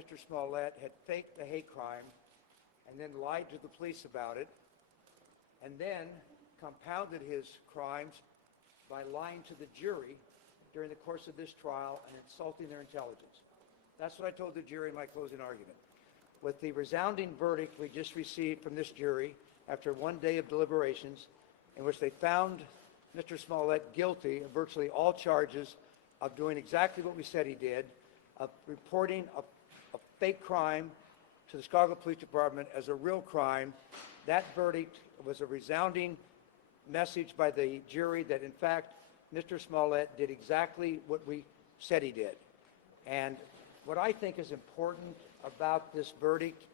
Mr. Smollett had faked a hate crime and then lied to the police about it, and then compounded his crimes by lying to the jury during the course of this trial and insulting their intelligence. That's what I told the jury in my closing argument. With the resounding verdict we just received from this jury after one day of deliberations, in which they found Mr. Smollett guilty of virtually all charges of doing exactly what we said he did, of reporting a fake crime to the Chicago Police Department as a real crime, that verdict was a resounding message by the jury that, in fact, Mr. Smollett did exactly what we said he did. And what I think is important about this verdict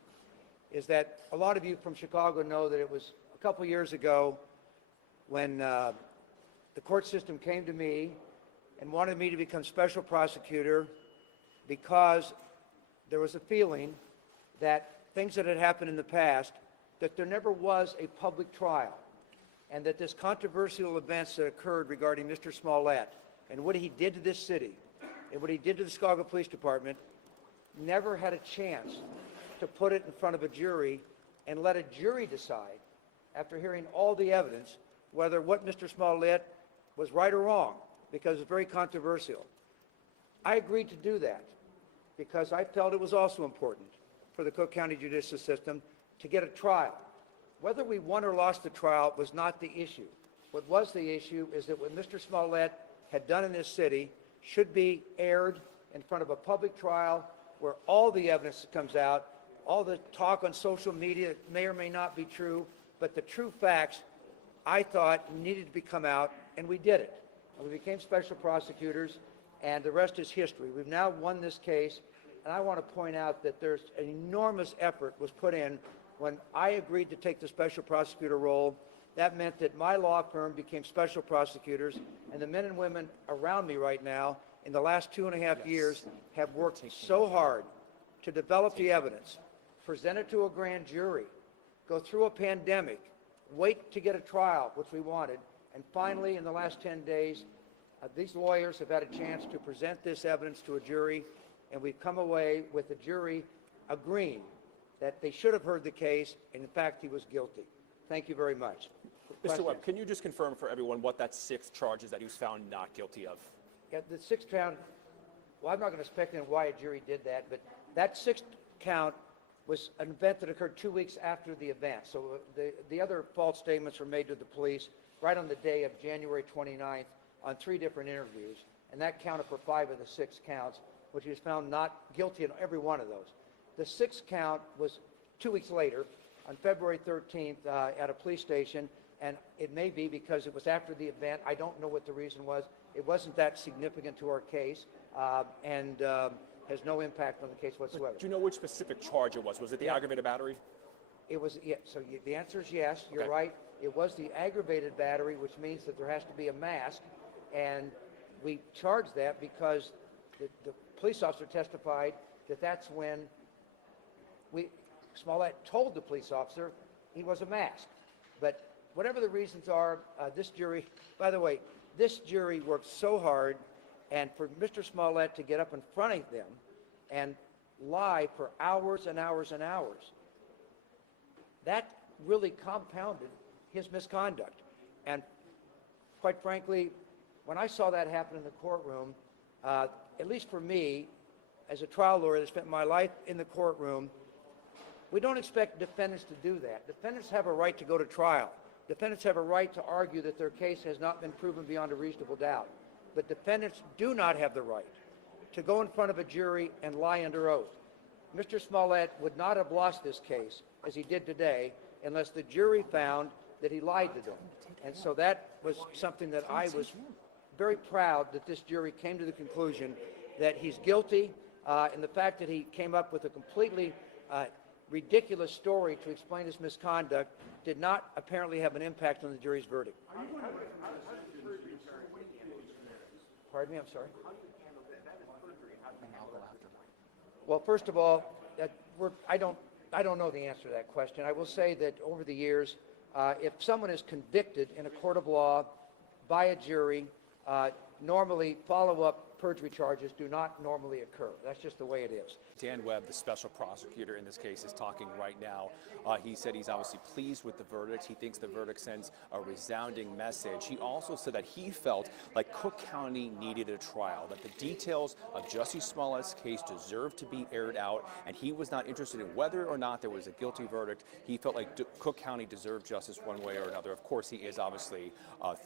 is that a lot of you from Chicago know that it was a couple years ago when the court system came to me and wanted me to become special prosecutor because there was a feeling that things that had happened in the past, that there never was a public trial, and that this controversial events that occurred regarding Mr. Smollett and what he did to this city and what he did to the Chicago Police Department never had a chance to put it in front of a jury and let a jury decide, after hearing all the evidence, whether what Mr. Smollett was right or wrong, because it's very controversial. I agreed to do that because I felt it was also important for the Cook County judicial system to get a trial. Whether we won or lost the trial was not the issue. What was the issue is that what Mr. Smollett had done in this city should be aired in front of a public trial where all the evidence comes out, all the talk on social media may or may not be true, but the true facts, I thought, needed to come out, and we did it. We became special prosecutors, and the rest is history. We've now won this case, and I want to point out that there's an enormous effort was put in when I agreed to take the special prosecutor role. That meant that my law firm became special prosecutors, and the men and women around me right now in the last 2.5 years have worked so hard to develop the evidence, present it to a grand jury, go through a pandemic, wait to get a trial, which we wanted, and finally, in the last 10 days, these lawyers have had a chance to present this evidence to a jury, and we've come away with the jury agreeing that they should have heard the case, and in fact, he was guilty. Thank you very much. Mr. Webb, can you just confirm for everyone what that 6 charges that he was found not guilty of? Yeah, the 6th count, well, I'm not going to speculate on why a jury did that, but that 6th count was an event that occurred 2 weeks after the event. So the other false statements were made to the police right on the day of January 29th on 3 different interviews, and that counted for 5 of the 6 counts, which he was found not guilty in every one of those. The 6th count was 2 weeks later, on February 13th, at a police station, and it may be because it was after the event. I don't know what the reason was. It wasn't that significant to our case, and has no impact on the case whatsoever. Do you know which specific charge it was? Was it the aggravated battery? It was, yeah, so the answer is yes, you're right. It was the aggravated battery, which means that there has to be a mask, and we charged that because the police officer testified that that's when Smollett told the police officer he was a mask. But whatever the reasons are, this jury, by the way, this jury worked so hard, and for Mr. Smollett to get up in front of them and lie for hours and hours and hours, that really compounded his misconduct. And quite frankly, when I saw that happen in the courtroom, at least for me, as a trial lawyer that spent my life in the courtroom, we don't expect defendants to do that. Defendants have a right to go to trial. Defendants have a right to argue that their case has not been proven beyond a reasonable doubt. But defendants do not have the right to go in front of a jury and lie under oath. Mr. Smollett would not have lost this case, as he did today, unless the jury found that he lied to them. And so that was something that I was very proud that this jury came to the conclusion that he's guilty, and the fact that he came up with a completely ridiculous story to explain his misconduct did not apparently have an impact on the jury's verdict. Pardon me, I'm sorry. Well, first of all, I don't know the answer to that question. I will say that over the years, if someone is convicted in a court of law by a jury, normally follow-up perjury charges do not normally occur. That's just the way it is. Dan Webb, the special prosecutor in this case, is talking right now. He said he's obviously pleased with the verdict. He thinks the verdict sends a resounding message. He also said that he felt like Cook County needed a trial, that the details of Jussie Smollett's case deserved to be aired out, and he was not interested in whether or not there was a guilty verdict. He felt like Cook County deserved justice one way or another. Of course, he is obviously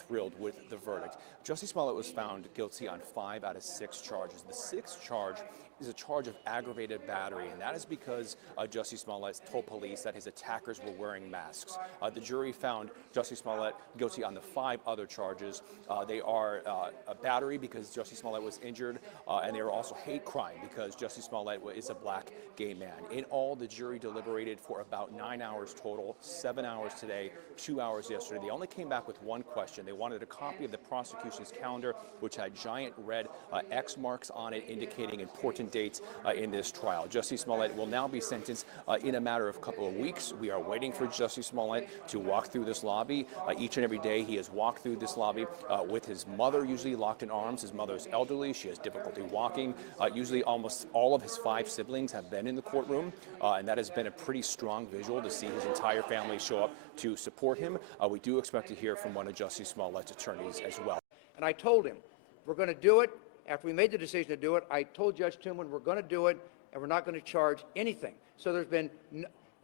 thrilled with the verdict. Jussie Smollett was found guilty on 5 out of 6 charges. The 6th charge is a charge of aggravated battery, and that is because Jussie Smollett told police that his attackers were wearing masks. The jury found Jussie Smollett guilty on the 5 other charges. They are a battery because Jussie Smollett was injured, and they are also hate crime because Jussie Smollett is a black gay man. In all, the jury deliberated for about 9 hours total, 7 hours today, 2 hours yesterday. They only came back with one question. They wanted a copy of the prosecution's calendar, which had giant red X marks on it indicating important dates in this trial. Jussie Smollett will now be sentenced in a matter of a couple of weeks. We are waiting for Jussie Smollett to walk through this lobby. Each and every day he has walked through this lobby with his mother usually locked in arms. His mother is elderly. She has difficulty walking. Usually almost all of his 5 siblings have been in the courtroom, and that has been a pretty strong visual to see his entire family show up to support him. We do expect to hear from one of Jussie Smollett's attorneys as well. And I told him, we're going to do it. After we made the decision to do it, I told Judge Tooman we're going to do it, and we're not going to charge anything. So there's been,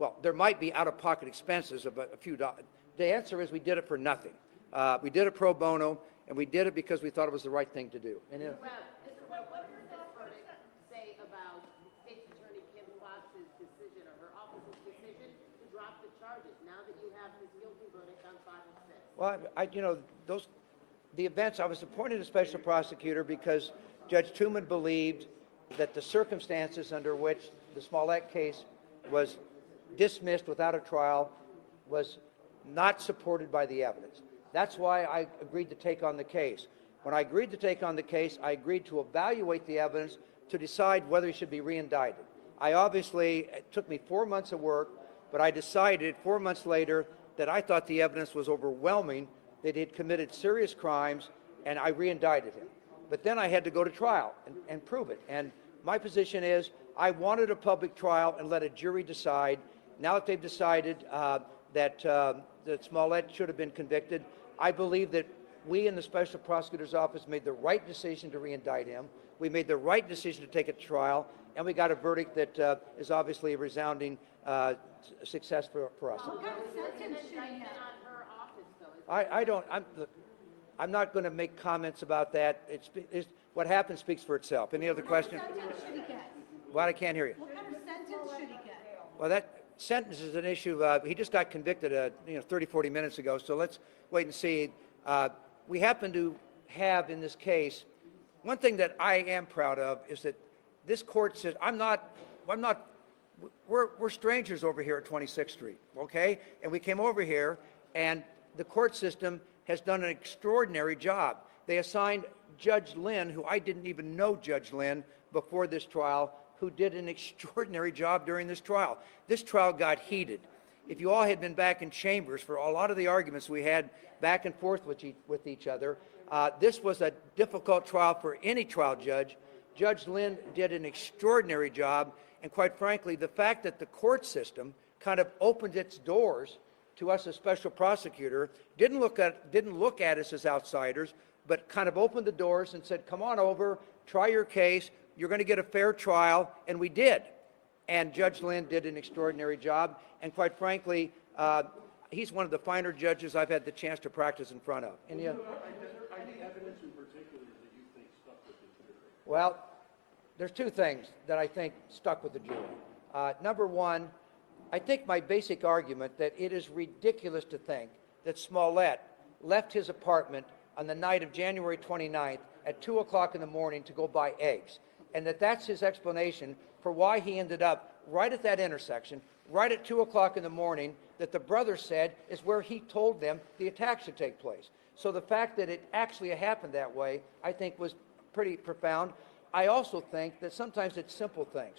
well, there might be out-of-pocket expenses of a few dollars. The answer is we did it for nothing. We did it pro bono, and we did it because we thought it was the right thing to do. And, Mr. Webb, what does this verdict say about State's Attorney Kim Fox's decision, or her office's decision, to drop the charges now that you have this guilty verdict on 5 and 6? well, the events, I was appointed a special prosecutor because Judge Tooman believed that the circumstances under which the Smollett case was dismissed without a trial was not supported by the evidence. That's why I agreed to take on the case. When I agreed to take on the case, I agreed to evaluate the evidence to decide whether he should be re-indicted. It took me 4 months of work, but I decided 4 months later that I thought the evidence was overwhelming, that he had committed serious crimes, and I re-indicted him. But then I had to go to trial and prove it. And my position is I wanted a public trial and let a jury decide. Now that they've decided that Smollett should have been convicted, I believe that we in the Special Prosecutor's Office made the right decision to re-indict him. We made the right decision to take it to trial, and we got a verdict that is obviously a resounding success for us. I'm not going to make comments about that. What happened speaks for itself. Any other question? What kind of sentence should he get? What? I can't hear you. What kind of sentence should he get? Well, that sentence is an issue. He just got convicted 30, 40 minutes ago, so let's wait and see. We happen to have in this case, one thing that I am proud of is that this court says, we're strangers over here at 26th Street, okay? And we came over here, and the court system has done an extraordinary job. They assigned Judge Lynn, who I didn't even know Judge Lynn before this trial, who did an extraordinary job during this trial. This trial got heated. If you all had been back in chambers for a lot of the arguments we had back and forth with each other, this was a difficult trial for any trial judge. Judge Lynn did an extraordinary job, and quite frankly, the fact that the court system kind of opened its doors to us as special prosecutor, didn't look at us as outsiders, but kind of opened the doors and said, come on over, try your case, you're going to get a fair trial, and we did. And Judge Lynn did an extraordinary job, and quite frankly, he's one of the finer judges I've had the chance to practice in front of. Any evidence in particular that you think stuck with the jury? Well, there's 2 things that I think stuck with the jury. Number one, I think my basic argument that it is ridiculous to think that Smollett left his apartment on the night of January 29th at 2 o'clock in the morning to go buy eggs, and that's his explanation for why he ended up right at that intersection, right at 2 o'clock in the morning, that the brother said is where he told them the attack should take place. So the fact that it actually happened that way, I think, was pretty profound. I also think that sometimes it's simple things.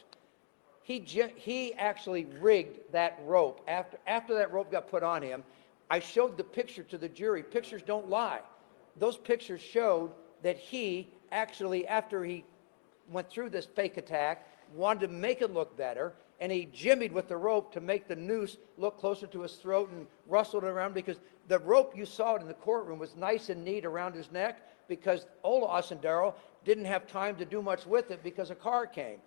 He actually rigged that rope. After that rope got put on him, I showed the picture to the jury. Pictures don't lie. Those pictures showed that he actually, after he went through this fake attack, wanted to make it look better, and he jimmied with the rope to make the noose look closer to his throat and rustled it around, because the rope, you saw it in the courtroom, was nice and neat around his neck, because Ola Osundaro didn't have time to do much with it because a car came.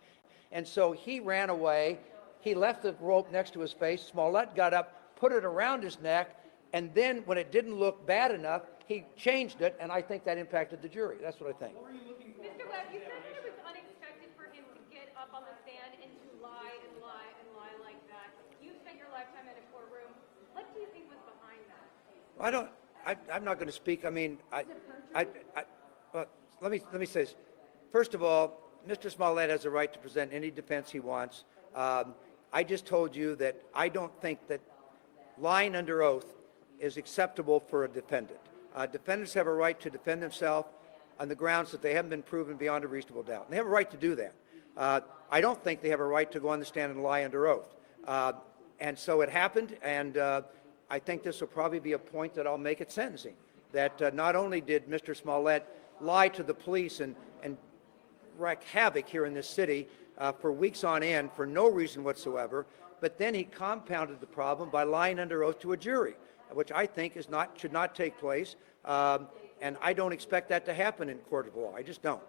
And so he ran away. He left the rope next to his face. Smollett got up, put it around his neck, and then when it didn't look bad enough, he changed it, and I think that impacted the jury. That's what I think. Mr. Webb, you said that it was unexpected for him to get up on the stand and to lie and lie and lie like that. You spent your lifetime in a courtroom. What do you think was behind that? I'm not going to speak. I mean, well, let me say this. First of all, Mr. Smollett has a right to present any defense he wants. I just told you that I don't think that lying under oath is acceptable for a defendant. Defendants have a right to defend themselves on the grounds that they haven't been proven beyond a reasonable doubt. And they have a right to do that. I don't think they have a right to go on the stand and lie under oath. And so it happened, and I think this will probably be a point that I'll make at sentencing, that not only did Mr. Smollett lie to the police and wreak havoc here in this city for weeks on end for no reason whatsoever, but then he compounded the problem by lying under oath to a jury, which I think should not take place, and I don't expect that to happen in court of law. I just don't.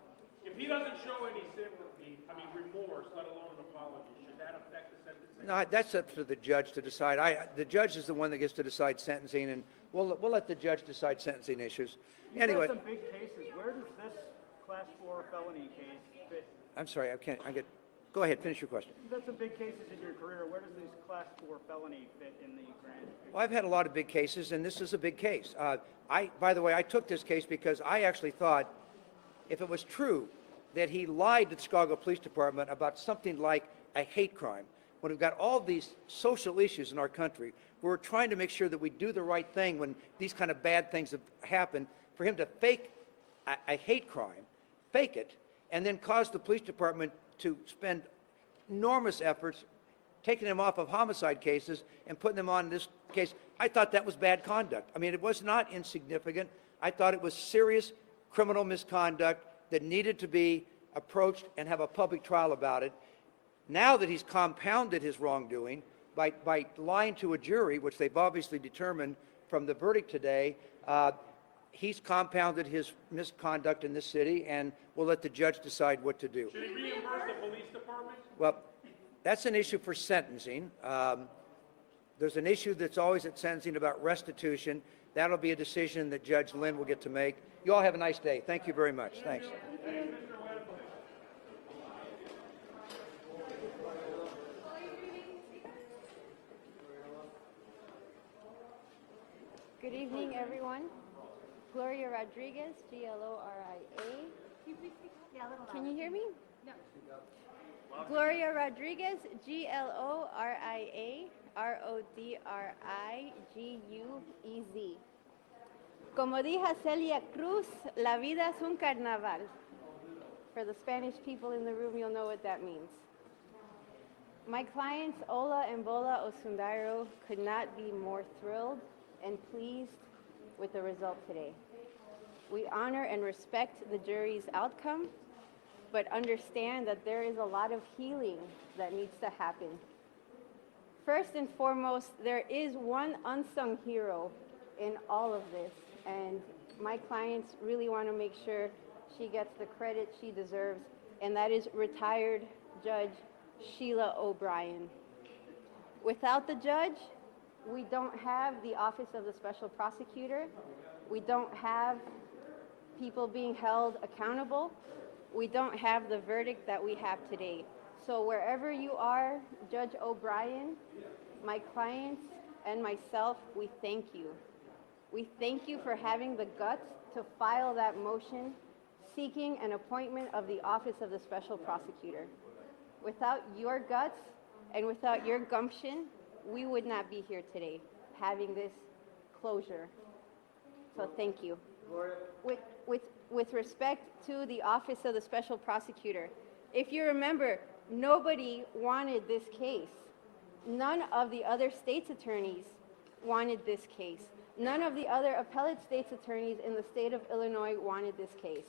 If he doesn't show any sympathy, remorse, let alone an apology, should that affect the sentencing? No, that's up to the judge to decide. The judge is the one that gets to decide sentencing, and we'll let the judge decide sentencing issues. Anyway. Some big cases. Where does this Class 4 felony case fit? I'm sorry, go ahead, finish your question. You've had some big cases in your career. Where does this Class 4 felony fit in the grand? Well, I've had a lot of big cases, and this is a big case. By the way, I took this case because I actually thought if it was true that he lied to the Chicago Police Department about something like a hate crime, when we've got all these social issues in our country, we're trying to make sure that we do the right thing when these kind of bad things have happened, for him to fake a hate crime, fake it, and then cause the police department to spend enormous efforts taking him off of homicide cases and putting him on this case. I thought that was bad conduct. I mean, it was not insignificant. I thought it was serious criminal misconduct that needed to be approached and have a public trial about it. Now that he's compounded his wrongdoing by lying to a jury, which they've obviously determined from the verdict today, he's compounded his misconduct in this city, and we'll let the judge decide what to do. Should he reimburse the police department? Well, that's an issue for sentencing. There's an issue that's always at sentencing about restitution. That'll be a decision that Judge Lynn will get to make. You all have a nice day. Thank you very much. Thanks. Good evening, everyone. Gloria Rodriguez, Gloria. Can you hear me? No. Gloria Rodriguez, Gloria Rodriguez. Como dijo Celia Cruz, la vida es un carnaval. For the Spanish people in the room, you'll know what that means. My clients, Ola and Bola Osundaro, could not be more thrilled and pleased with the result today. We honor and respect the jury's outcome, but understand that there is a lot of healing that needs to happen. First and foremost, there is one unsung hero in all of this, and my clients really want to make sure she gets the credit she deserves, and that is retired Judge Sheila O'Brien. Without the judge, we don't have the Office of the Special Prosecutor. We don't have people being held accountable. We don't have the verdict that we have today. So wherever you are, Judge O'Brien, my clients, and myself, we thank you. We thank you for having the guts to file that motion seeking an appointment of the Office of the Special Prosecutor. Without your guts and without your gumption, we would not be here today having this closure. So thank you. With respect to the Office of the Special Prosecutor, if you remember, nobody wanted this case. None of the other state's attorneys wanted this case. None of the other appellate state's attorneys in the state of Illinois wanted this case.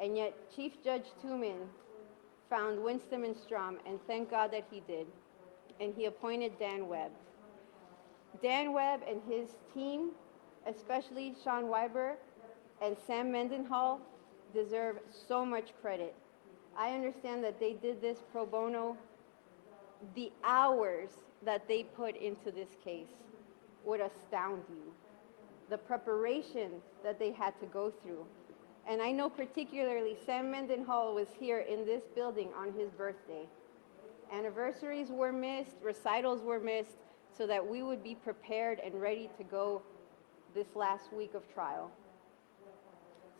And yet Chief Judge Tooman found Winston and Strom, and thank God that he did. And he appointed Dan Webb. Dan Webb and his team, especially Sean Weiber and Sam Mendenhall, deserve so much credit. I understand that they did this pro bono. The hours that they put into this case would astound you. The preparation that they had to go through. And I know particularly Sam Mendenhall was here in this building on his birthday. Anniversaries were missed, recitals were missed, so that we would be prepared and ready to go this last week of trial.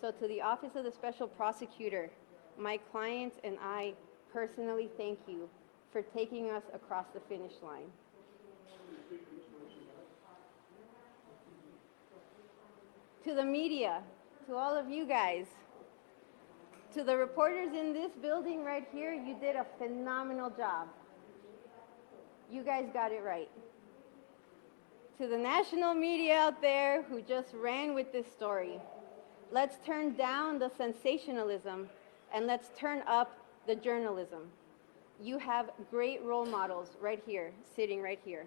So to the Office of the Special Prosecutor, my clients and I personally thank you for taking us across the finish line. To the media, to all of you guys, to the reporters in this building right here, you did a phenomenal job. You guys got it right. To the national media out there who just ran with this story, let's turn down the sensationalism and let's turn up the journalism. You have great role models right here, sitting right here.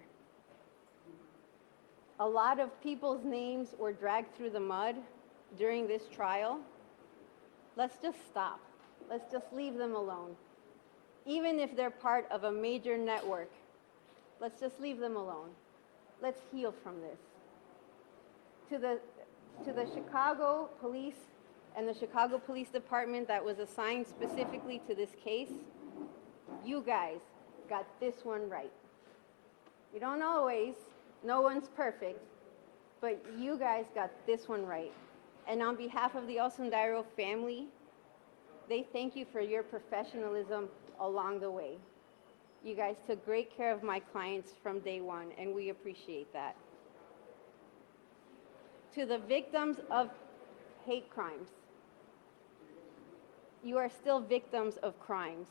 A lot of people's names were dragged through the mud during this trial. Let's just stop. Let's just leave them alone. Even if they're part of a major network, let's just leave them alone. Let's heal from this. To the Chicago Police and the Chicago Police Department that was assigned specifically to this case, you guys got this one right. You don't always, no one's perfect, but you guys got this one right. And on behalf of the Osundairo family, they thank you for your professionalism along the way. You guys took great care of my clients from day one, and we appreciate that. To the victims of hate crimes, you are still victims of crimes.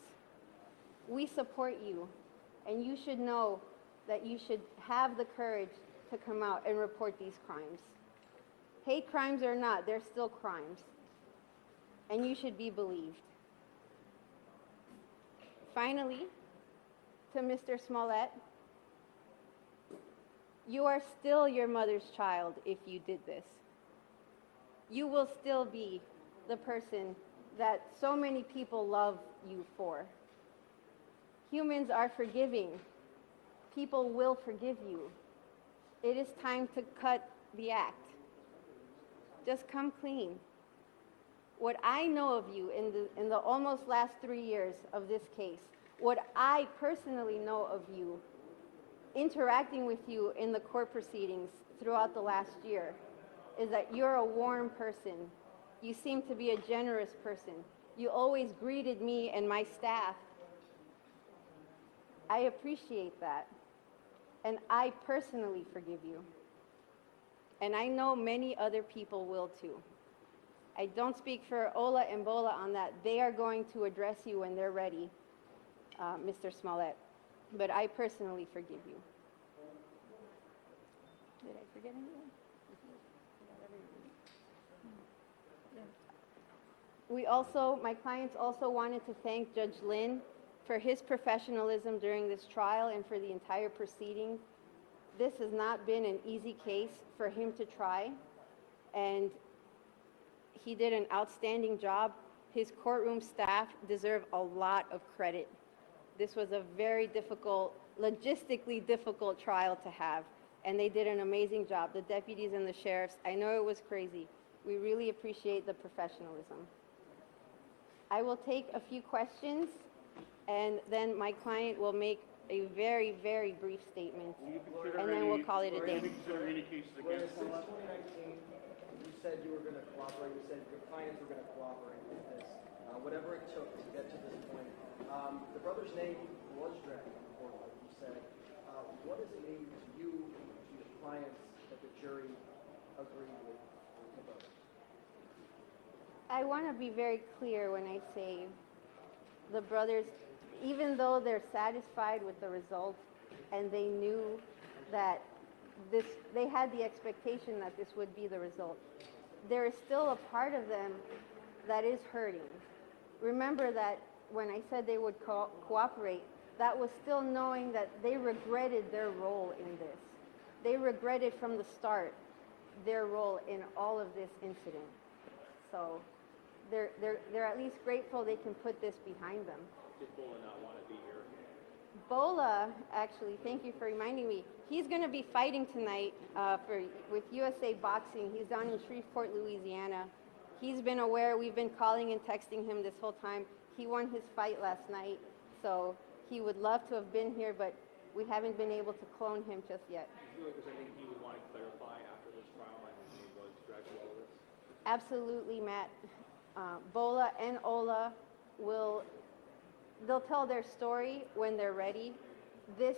We support you, and you should know that you should have the courage to come out and report these crimes. Hate crimes or not, they're still crimes, and you should be believed. Finally, to Mr. Smollett, you are still your mother's child if you did this. You will still be the person that so many people love you for. Humans are forgiving. People will forgive you. It is time to cut the act. Just come clean. What I know of you in the almost last 3 years of this case, what I personally know of you, interacting with you in the court proceedings throughout the last year, is that you're a warm person. You seem to be a generous person. You always greeted me and my staff. I appreciate that. And I personally forgive you. And I know many other people will too. I don't speak for Ola and Bola on that. They are going to address you when they're ready, Mr. Smollett. But I personally forgive you. Did I forget anything? My clients also wanted to thank Judge Lin for his professionalism during this trial and for the entire proceedings. This has not been an easy case for him to try, and he did an outstanding job. His courtroom staff deserve a lot of credit. This was a very difficult, logistically difficult trial to have, and they did an amazing job. The deputies and the sheriffs, I know it was crazy. We really appreciate the professionalism. I will take a few questions, and then my client will make a very, very brief statement, and then we'll call it a day. Will you consider any cases against Since 2019, you said you were going to cooperate, you said your clients were going to cooperate with this, whatever it took to get to this point. The brother's name was dragged in court, like you said. What does it mean to you, to your clients, that the jury agreed with the brother? I want to be very clear when I say the brothers, even though they're satisfied with the result and they knew that they had the expectation that this would be the result, there is still a part of them that is hurting. Remember that when I said they would cooperate, that was still knowing that they regretted their role in this. They regretted from the start their role in all of this incident. So they're at least grateful they can put this behind them. Did Bola not want to be here? Bola, actually, thank you for reminding me. He's going to be fighting tonight with USA Boxing. He's down in Shreveport, Louisiana. He's been aware. We've been calling and texting him this whole time. He won his fight last night, so he would love to have been here, but we haven't been able to clone him just yet. Do you feel like there's anything he would want to clarify after this trial and his name was dragged through all of this? Absolutely, Matt. Bola and Ola they'll tell their story when they're ready. This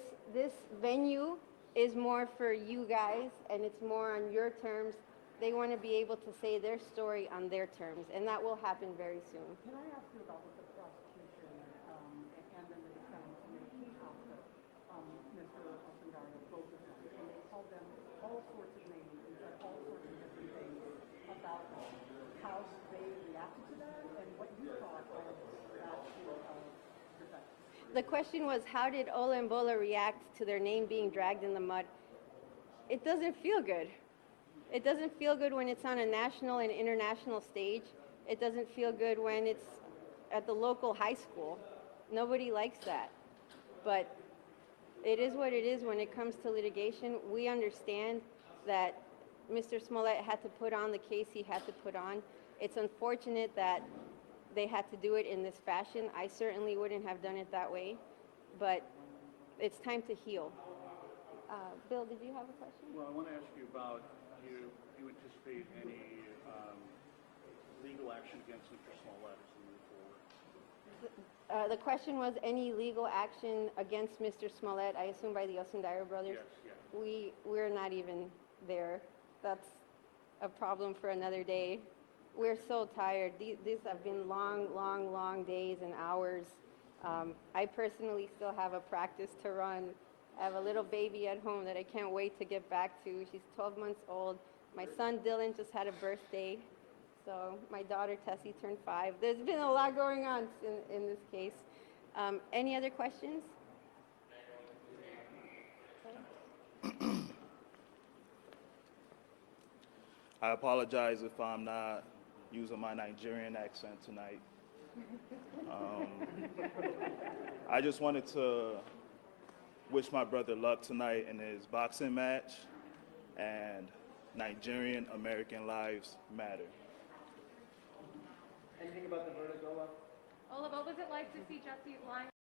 venue is more for you guys, and it's more on your terms. They want to be able to say their story on their terms, and that will happen very soon. Can I ask you about what the prosecution and then the defense made he talked to Mr. Osundario, both of them, and they called them all sorts of names and said all sorts of different things about them, how they reacted to that, and what you thought of that defense. The question was, how did Ola and Bola react to their name being dragged in the mud? It doesn't feel good. It doesn't feel good when it's on a national and international stage. It doesn't feel good when it's at the local high school. Nobody likes that. But it is what it is when it comes to litigation. We understand that Mr. Smollett had to put on the case he had to put on. It's unfortunate that they had to do it in this fashion. I certainly wouldn't have done it that way, but it's time to heal. Bill, did you have a question? Well, I want to ask you about, do you anticipate any legal action against Mr. Smollett as we move forward? The question was any legal action against Mr. Smollett, I assume by the Osundario brothers? Yes, yes. We're not even there. That's a problem for another day. We're so tired. These have been long, long, long days and hours. I personally still have a practice to run. I have a little baby at home that I can't wait to get back to. She's 12 months old. My son Dylan just had a birthday. So my daughter Tessie turned 5. There's been a lot going on in this case. Any other questions? I apologize if I'm not using my Nigerian accent tonight. I just wanted to wish my brother luck tonight in his boxing match, and Nigerian American lives matter. Anything about the verdict, Ola? Ola, what was it like to see Jussie lying